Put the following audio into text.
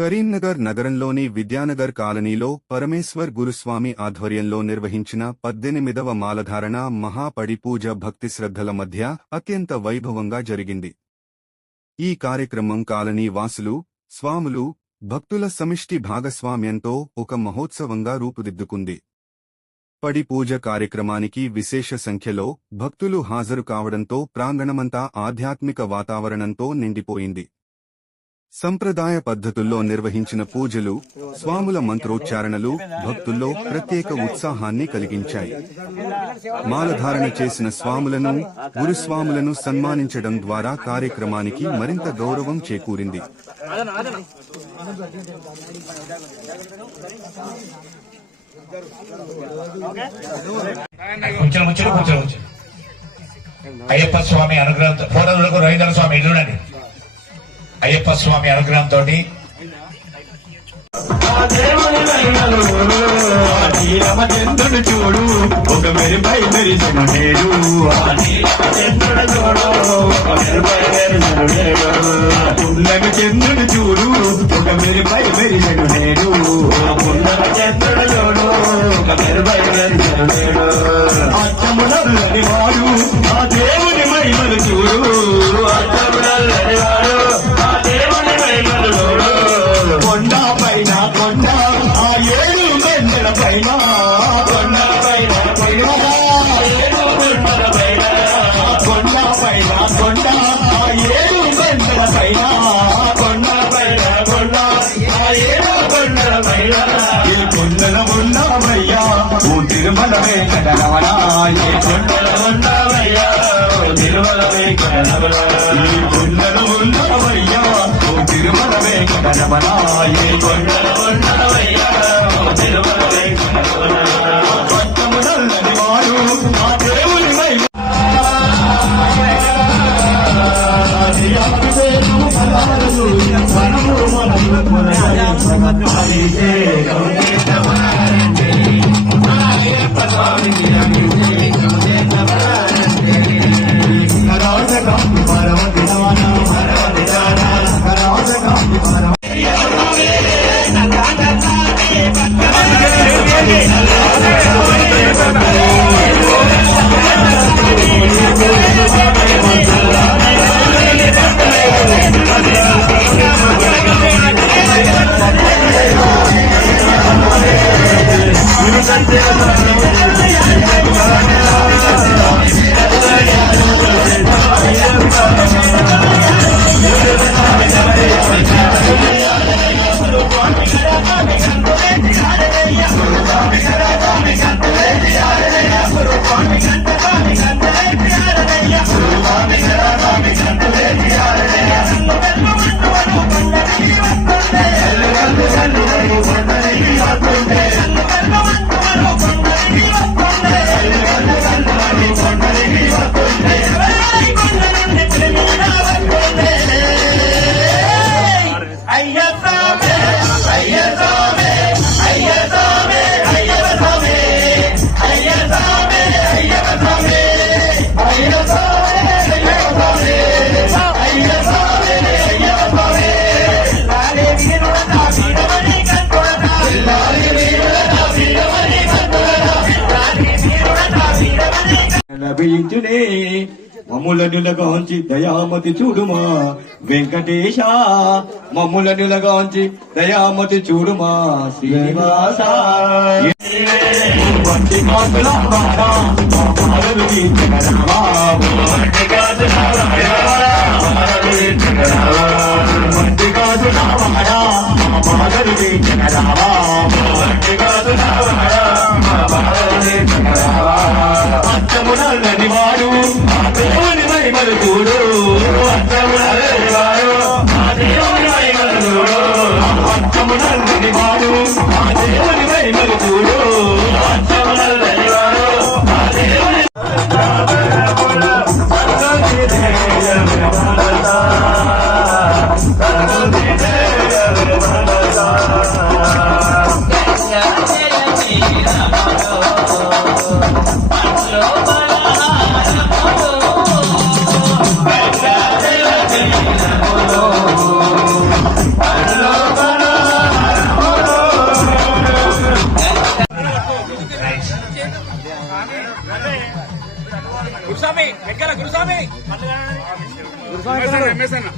కరీంనగర్ నగరంలోని విద్యానగర్ కాలనీలో పరమేశ్వర్ గురుస్వామి ఆధ్వర్యంలో నిర్వహించిన 18వ మాలధారణ మహాపడిపూజ భక్తిశ్రద్ధల మధ్య అత్యంత వైభవంగా జరిగింది. ఈ కార్యక్రమం కాలనీ వాసులు, స్వాములు, భక్తుల సమిష్టి భాగస్వామ్యంతో ఒక మహోత్సవంగా రూపుదిద్దుకుంది. పడిపూజ కార్యక్రమానికి విశేష సంఖ్యలో భక్తులు హాజరు కావడంతో ప్రాంగణమంతా ఆధ్యాత్మిక వాతావరణంతో నిండిపోయింది. సంప్రదాయ పద్ధతుల్లో నిర్వహించిన పూజలు, స్వాముల మంత్రోచ్చారణలు భక్తుల్లో ప్రత్యేక ఉత్సాహాన్ని కలిగించాయి. మాలధారణ చేసిన స్వాములను, గురుస్వాములను సన్మానించడం ద్వారా కార్యక్రమానికి మరింత గౌరవం చేకూరింది. అయ్యప్ప స్వామి అనుగ్రహంతో ఫోటోలకు రవీంద్ర స్వామి చూడండి. అయ్యప్ప స్వామి అనుగ్రహంతో చంద్రుడు చూడు ఒక మెరుపై మెరిసిన నేడు, పున్నమి చంద్రుడు చూడు ఒక మెరుపై మెరిసిన నేడు, పున్నమి చంద్రుడు చూడు ఒక మెరుపై మెరిసిన నేడు. అచ్చములని వాడు ఆ దేవుని మహిమలు చూడు, అచ్చములని వాడు ఆ దేవుని మహిమలు చూడు. కొండ పైన కొండ ఆ ఏడు మెండల పైన, కొండ పైన కొండ ఏడు మెండల పైన, కొండ పైన కొండ ఆ ఏడు మెండల పైన, కొండ పైన కొండ ఆ ఏడు కొండల పైన. ఈ కొండల ఉన్నావయ్యా ఓ తిరుమల వెంకటరమణ, ఈ కొండల ఉన్నావయ్యా ఓ తిరుమల వెంకటరమణ, ఈ కొండల ఉన్నావయ్యా ఓ తిరుమల వెంకటరమణ, ఈ కొండల ఉన్నావయ్యా ఓ తిరుమల వెంకటరమణ. పట్టముడల్లని వాడు ఆ దేవుని మహిమ అభియుక్తునే మమ్ములనులగాంచి దయామతి చూడుమా వెంకటేశ, మమ్ములనులగాంచి దయామతి చూడుమా శ్రీనివాస. అచ్చముడల్లని వాడు ఆ దేవుని మహిమలు చూడు, అచ్చముడల్లని వాడు ఆ దేవుని మహిమలు చూడు, అచ్చముడల్లని వాడు ఆ దేవుని మహిమలు చూడు, అచ్చముడల్లని వాడు ఆ దేవుని Hello, గురుస్వామి ఎక్కడ గురుస్వామి ఎంఎస్ అన్న